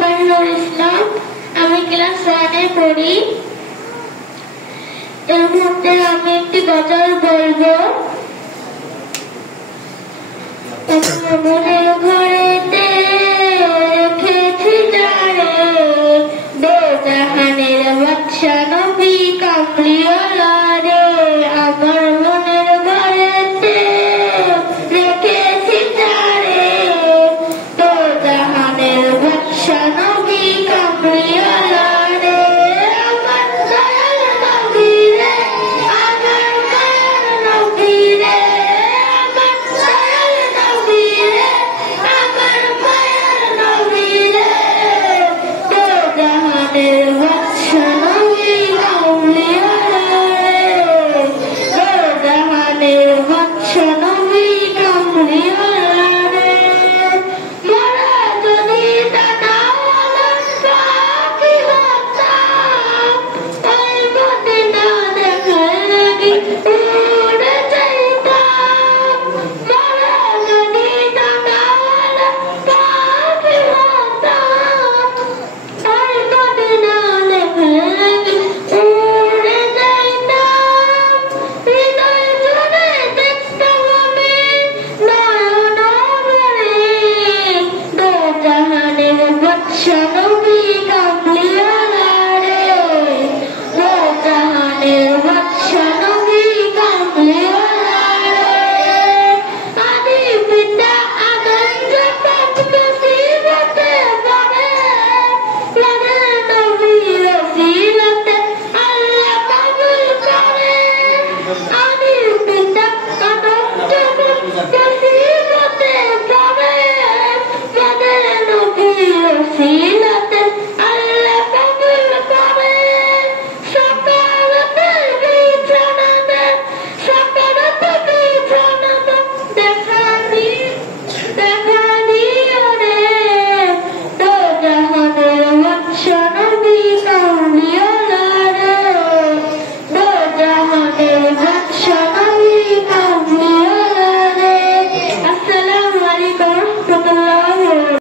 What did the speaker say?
মাহিনুল ইসলাম। আমি ক্লাস 1-এ পড়ি। এর মধ্যে আমি একটি গজল বলবো। মনের ঘরেতে রেখেছি যারে, দো জাহানের বাদশা নবী কামলিওয়ালা রে। আমার মনের ঘরেতে রেখেছি যারে, দো জাহানের বাদশা নবী কামলিওয়ালা রে। আমার দয়াল নবী রে, আমার দয়াল নবী রে, আমার দয়াল নবী রে, আমার দয়াল নবী রে। দো জাহানের বাদশা নবী কামলিওয়ালা রে, দো জাহানের বাদশা নবী কামলিওয়ালা রে। মোরা যদি দানাওয়ালা পাখি হতাম, ওই মদিনা দেখার লাগি উড়ে যাইতাম। মোরা যদি দানাওয়ালা পাখি হতাম, ওই মদিনা দেখার লাগি উড়ে যাইতাম। হৃদয় জুড়ে দেখতাম আমি নয়ন ভরে, দো জাহানের বাদশা নবী কামলিওয়ালা রে, দো জাহানের বাদশা নবী কামলিওয়ালা রে। আদি পিতা আদম যখন মুসিবতে পড়ে, পড়ে নবীর ওসিলাতে আল্লাহ কবুল করে। আদি পিতা আদম যখন মুসিবতে পড়ে, পড়ে নবীর ওসিলাতে আল্লাহ কবুল করে। সকালতে বিছানাতে, সকালতে বিছানাতে দেখা দিও রে, দো জাহানের বাদশা নবী কামলিওয়ালা রে, দো জাহানের